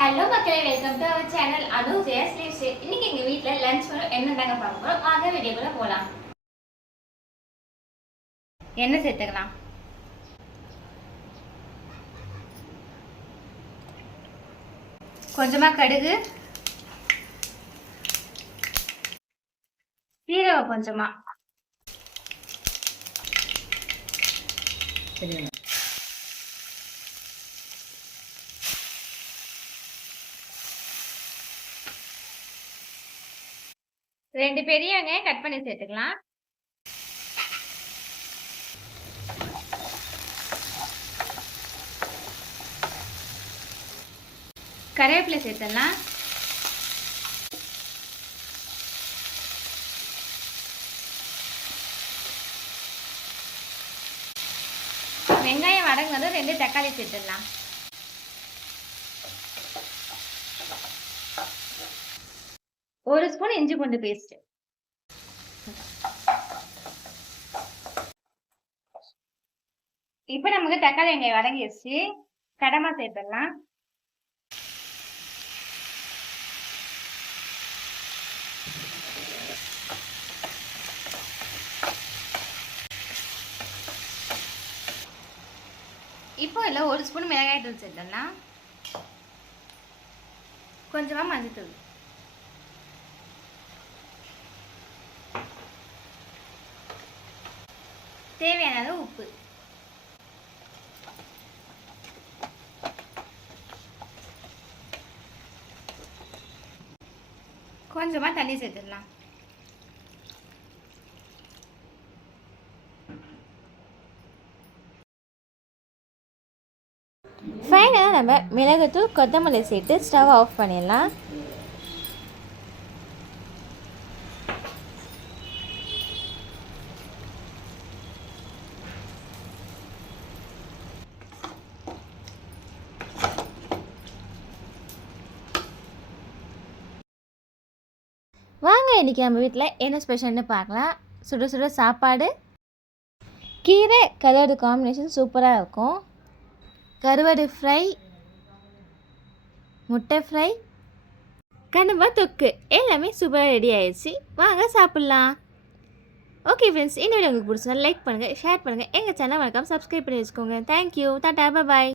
Hello மக்களே, welcome to our channel Anu Jayas lifestyle. இன்னைக்கு எங்க வீட்ல லஞ்ச் மெனு என்னதாங்க பார்க்க போறோம். வாங்க வீடியோக்குள்ள போலாம். என்ன சேர்த்துக்கலாம்? கொஞ்சமா கடுகு, சீரகம் கொஞ்சமா, ரெண்டு பெரிய வெங்காயம் கட் பண்ணி சேர்த்துக்கலாம். கருவேப்பிலை சேர்த்துடலாம். வெங்காயம் வதங்கினதும் 2 தக்காளி சேர்த்துடலாம். ஒரு ஸ்பூன் இஞ்சி பூண்டு பேஸ்ட். இப்போ நமக்கு தக்காளி வெங்காயம் வதங்கிடுச்சு. கடமா சேர்த்துடலாம். இப்போ இல்லை ஒரு ஸ்பூன் மிளகாய் தூள் சேர்த்துடலாம். கொஞ்சமா மஞ்சள், தேவையான உப்பு, கொஞ்சமா தண்ணி சேர்த்துடலாம். ஃபைனலாக நம்ம மிளகுத்தூள் கொத்தமல்லி சேர்த்து ஸ்டவ் ஆஃப் பண்ணிடலாம். வாங்க இன்றைக்கி நம்ம வீட்டில் என்ன ஸ்பெஷல்னு பார்க்கலாம். சுட சுட சாப்பாடு, கீரை கருவாடு காம்பினேஷன் சூப்பராக இருக்கும். கருவாடு ஃப்ரை, முட்டை ஃப்ரை, கனவா தொக்கு எல்லாமே சூப்பராக ரெடி ஆயிடுச்சு. வாங்க சாப்பிட்லாம். ஓகே ஃப்ரெண்ட்ஸ், இந்த வீடியோ உங்களுக்கு பிடிச்சா லைக் பண்ணுங்கள், ஷேர் பண்ணுங்கள். எங்கள் சேனல் வணக்கம் சப்ஸ்கிரைப் பண்ணி வச்சுக்கோங்க. தேங்க்யூ. டாடா, பாய்.